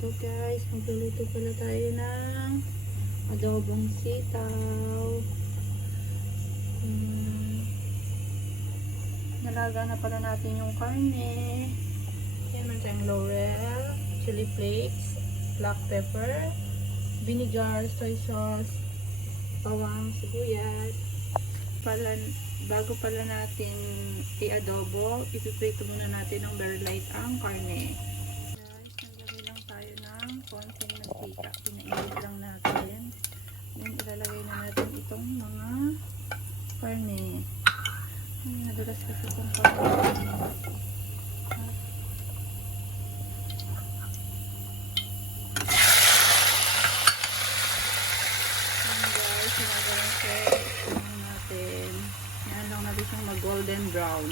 Ito guys, magluluto pala tayo ng adobong sitaw. Nalaga na pala natin yung karne. Yan man tayong laurel, chili flakes, black pepper, vinegar, soy sauce, bawang, sibuyas. Bago pala natin i-adobo, ipiprito muna natin ng very light ang karne. Guys, naglagay lang tayo ng konting mantika. Pinainit lang natin. Then ilalagay na natin itong mga karne. Nadulas kasi itong karne. Guys, sinagalan siya natin. Yan lang natin siyang mag-golden brown.